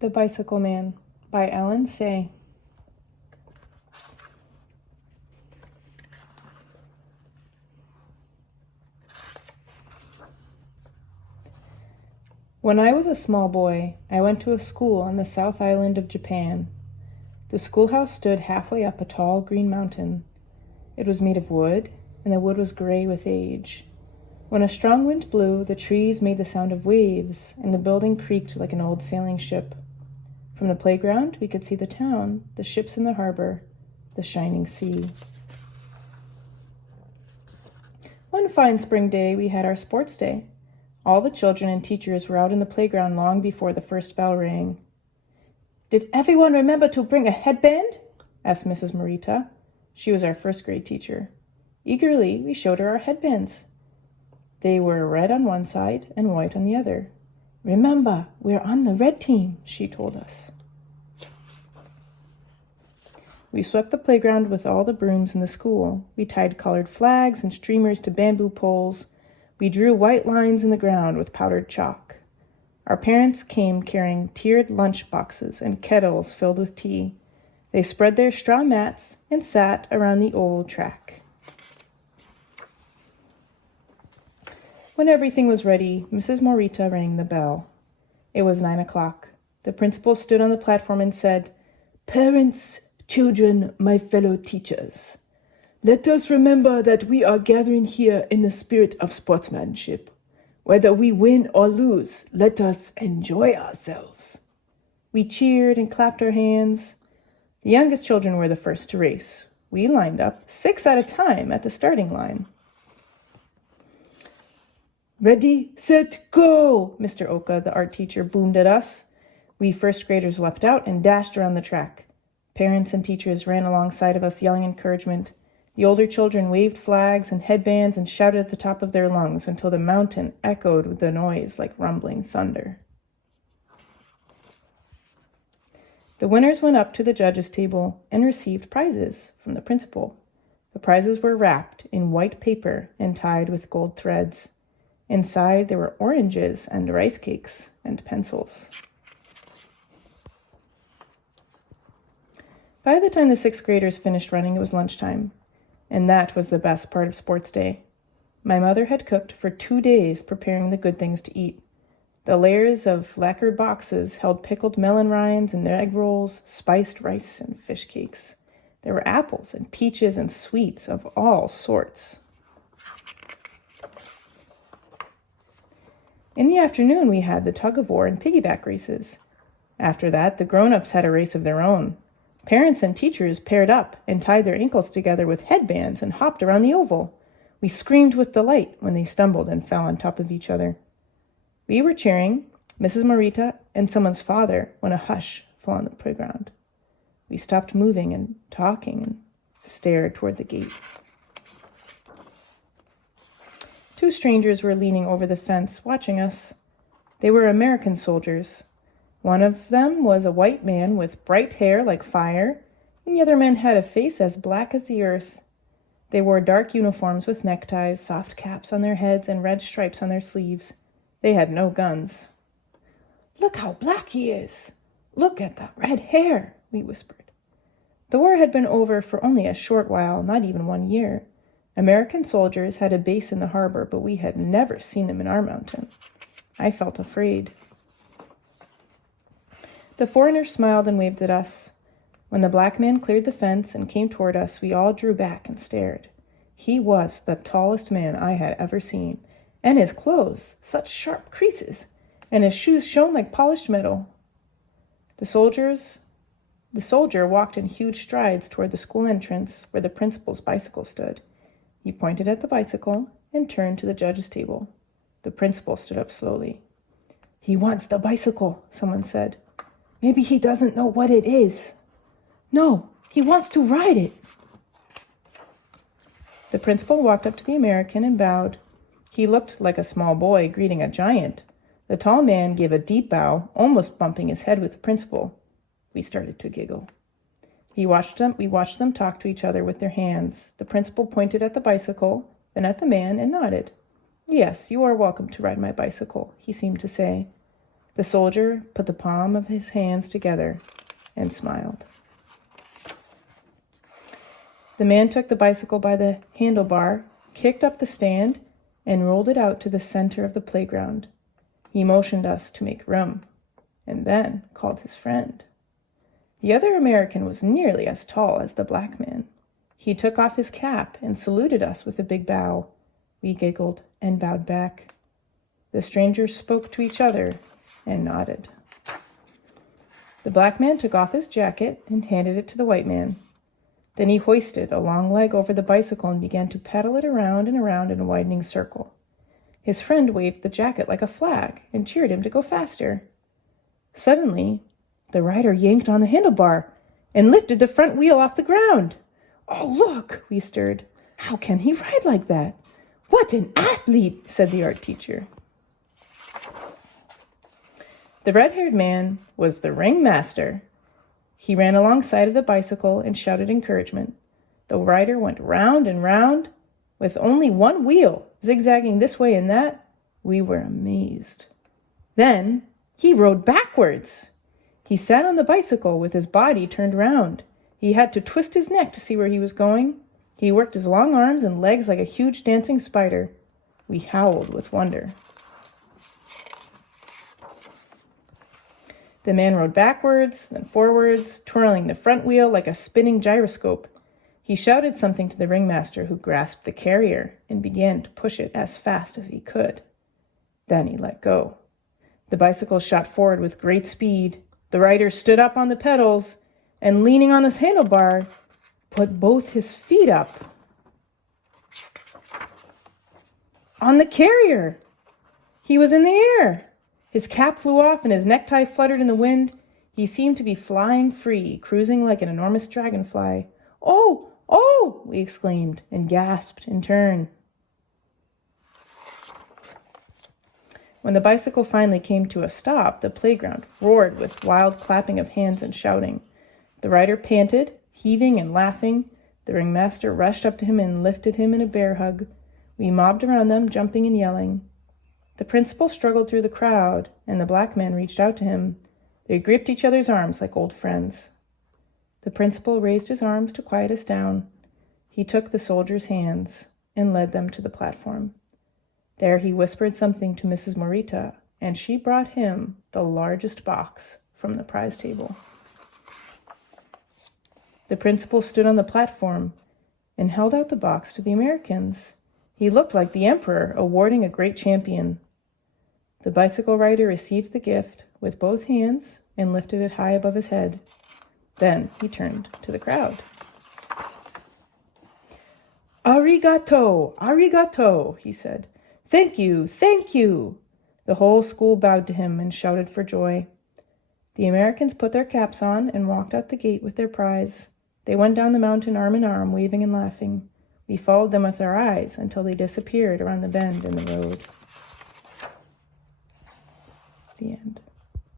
The Bicycle Man by Ellen Say. When I was a small boy, I went to a school on the South Island of Japan. The schoolhouse stood halfway up a tall green mountain. It was made of wood, and the wood was gray with age. When a strong wind blew, the trees made the sound of waves, and the building creaked like an old sailing ship. From the playground, we could see the town, the ships in the harbor, the shining sea. One fine spring day, we had our sports day. All the children and teachers were out in the playground long before the first bell rang. "Did everyone remember to bring a headband?" asked Mrs. Morita. She was our first grade teacher. Eagerly, we showed her our headbands. They were red on one side and white on the other. "Remember, we're on the red team," she told us. We swept the playground with all the brooms in the school. We tied colored flags and streamers to bamboo poles. We drew white lines in the ground with powdered chalk. Our parents came carrying tiered lunch boxes and kettles filled with tea. They spread their straw mats and sat around the oval track. When everything was ready, Mrs. Morita rang the bell. It was 9 o'clock. The principal stood on the platform and said, "Parents, children, my fellow teachers, let us remember that we are gathering here in the spirit of sportsmanship. Whether we win or lose, let us enjoy ourselves." We cheered and clapped our hands. The youngest children were the first to race. We lined up 6 at a time at the starting line. "Ready, set, go!" Mr. Oka, the art teacher, boomed at us. We first graders leapt out and dashed around the track. Parents and teachers ran alongside of us, yelling encouragement. The older children waved flags and headbands and shouted at the top of their lungs until the mountain echoed with the noise like rumbling thunder. The winners went up to the judges' table and received prizes from the principal. The prizes were wrapped in white paper and tied with gold threads. Inside there were oranges and rice cakes and pencils. By the time the 6th graders finished running, it was lunchtime, and that was the best part of sports day. My mother had cooked for 2 days, preparing the good things to eat. The layers of lacquered boxes held pickled melon rinds and egg rolls, spiced rice and fish cakes. There were apples and peaches and sweets of all sorts. In the afternoon, we had the tug-of-war and piggyback races. After that, the grown-ups had a race of their own. Parents and teachers paired up and tied their ankles together with headbands and hopped around the oval. We screamed with delight when they stumbled and fell on top of each other. We were cheering, Mrs. Morita and someone's father, when a hush fell on the playground. We stopped moving and talking and stared toward the gate. 2 strangers were leaning over the fence, watching us. They were American soldiers. One of them was a white man with bright hair like fire, and the other man had a face as black as the earth. They wore dark uniforms with neckties, soft caps on their heads, and red stripes on their sleeves. They had no guns. "Look how black he is! Look at that red hair!" we whispered. The war had been over for only a short while, not even 1 year. American soldiers had a base in the harbor, but we had never seen them in our mountain. I felt afraid. The foreigners smiled and waved at us. When the black man cleared the fence and came toward us, we all drew back and stared. He was the tallest man I had ever seen, and his clothes, such sharp creases, and his shoes shone like polished metal. The soldier walked in huge strides toward the school entrance where the principal's bicycle stood. He pointed at the bicycle and turned to the judge's table. The principal stood up slowly. "He wants the bicycle," someone said. "Maybe he doesn't know what it is." "No, he wants to ride it." The principal walked up to the American and bowed. He looked like a small boy greeting a giant. The tall man gave a deep bow, almost bumping his head with the principal. We started to giggle. We watched them talk to each other with their hands. The principal pointed at the bicycle, then at the man, and nodded. "Yes, you are welcome to ride my bicycle," he seemed to say. The soldier put the palm of his hands together and smiled. The man took the bicycle by the handlebar, kicked up the stand, and rolled it out to the center of the playground. He motioned us to make room, and then called his friend. The other American was nearly as tall as the black man. He took off his cap and saluted us with a big bow. We giggled and bowed back. The strangers spoke to each other and nodded. The black man took off his jacket and handed it to the white man. Then he hoisted a long leg over the bicycle and began to pedal it around and around in a widening circle. His friend waved the jacket like a flag and cheered him to go faster. Suddenly, the rider yanked on the handlebar and lifted the front wheel off the ground. "Oh, look," we stirred. "How can he ride like that?" "What an athlete," said the art teacher. The red-haired man was the ringmaster. He ran alongside of the bicycle and shouted encouragement. The rider went round and round. With only one wheel, zigzagging this way and that, we were amazed. Then he rode backwards. He sat on the bicycle with his body turned round. He had to twist his neck to see where he was going. He worked his long arms and legs like a huge dancing spider. We howled with wonder. The man rode backwards, then forwards, twirling the front wheel like a spinning gyroscope. He shouted something to the ringmaster, who grasped the carrier and began to push it as fast as he could. Then he let go. The bicycle shot forward with great speed. The rider stood up on the pedals and, leaning on his handlebar, put both his feet up on the carrier. He was in the air. His cap flew off and his necktie fluttered in the wind. He seemed to be flying free, cruising like an enormous dragonfly. "Oh, oh!" we exclaimed and gasped in turn. When the bicycle finally came to a stop, the playground roared with wild clapping of hands and shouting. The rider panted, heaving and laughing. The ringmaster rushed up to him and lifted him in a bear hug. We mobbed around them, jumping and yelling. The principal struggled through the crowd, and the black man reached out to him. They gripped each other's arms like old friends. The principal raised his arms to quiet us down. He took the soldiers' hands and led them to the platform. There he whispered something to Mrs. Morita, and she brought him the largest box from the prize table. The principal stood on the platform and held out the box to the Americans. He looked like the emperor awarding a great champion. The bicycle rider received the gift with both hands and lifted it high above his head. Then he turned to the crowd. "Arigato, arigato," he said. "Thank you, thank you." The whole school bowed to him and shouted for joy. The Americans put their caps on and walked out the gate with their prize. They went down the mountain arm in arm, waving and laughing. We followed them with our eyes until they disappeared around the bend in the road. The end.